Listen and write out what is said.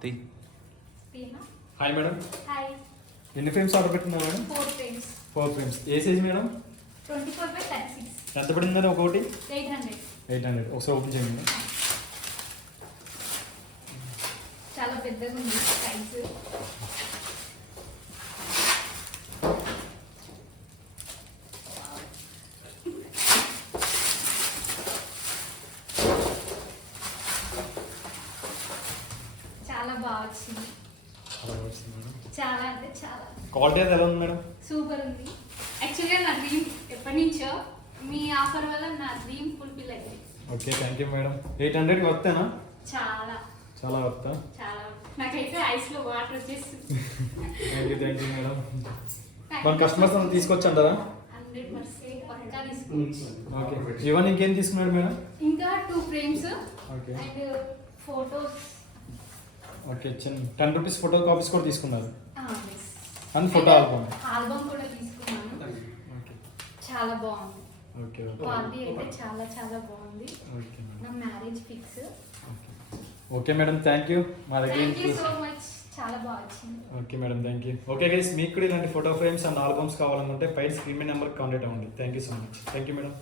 తీ. Hi madam hi ఎన్ని frames order పెట్టినా madam four frames four frames A size madam twenty four by thirty six ఎంత పడింది madam ఒకటి? Eight hundred eight hundred ఒకసారి open చేయండి మేడం చాలా పెద్దగా ఉంది సైజు చాలా బాగా వచ్చింది. చాలా అంటే చాలా. క్వాలిటీ ఎలా ఉంది మేడం? సూపర్ ఉంది. యాక్చువల్గా నా డ్రీమ్ ఎప్పటి నుంచో మీ ఆఫర్ వల్ల నా డ్రీమ్ ఫుల్ఫిల్ అయింది. Okay thank you madam. Eight హండ్రెడ్కి వస్తేనా? చాలా. చాలా వస్తా? చాలా. నాకైతే ఐస్లో వాటర్ వచ్చేస్తుంది. Thank you thank you madam. మన కస్టమర్స్ అందరూ తీసుకొచ్చి అంటారా హండ్రెడ్ పర్సెంట్ పక్కా తీసుకోవచ్చు ఓకే ఇవన్నీ ఇంకేం తీసుకున్నాడు మేడం? ఇంకా two frames okay and photos okay చిన్న టెన్ రూపీస్ ఫోటో కాపీస్ కూడా తీసుకున్నారు. And photo album. ఆల్బమ్. కూడా తీసుకున్నాను. ఓకే చాలా బాగుంది. ఓకే క్వాలిటీ అయితే చాలా చాలా బాగుంది. Okay madam. నా marriage fix. Okay. Madam thank you మా దగ్గర థ్యాంక్ యూ నుంచి- సో మచ్ చాలా బాగా వచ్చింది. Okay madam thank you okay guys మీకు కూడా ఇలాంటి ఫోటో ఫ్రేమ్స్ అండ్ ఆల్బమ్స్ కావాలనుకుంటే పైన స్క్రీన్ నెంబర్ కాంటాక్ట్ అవ్వండి. Thank you so much thank you madam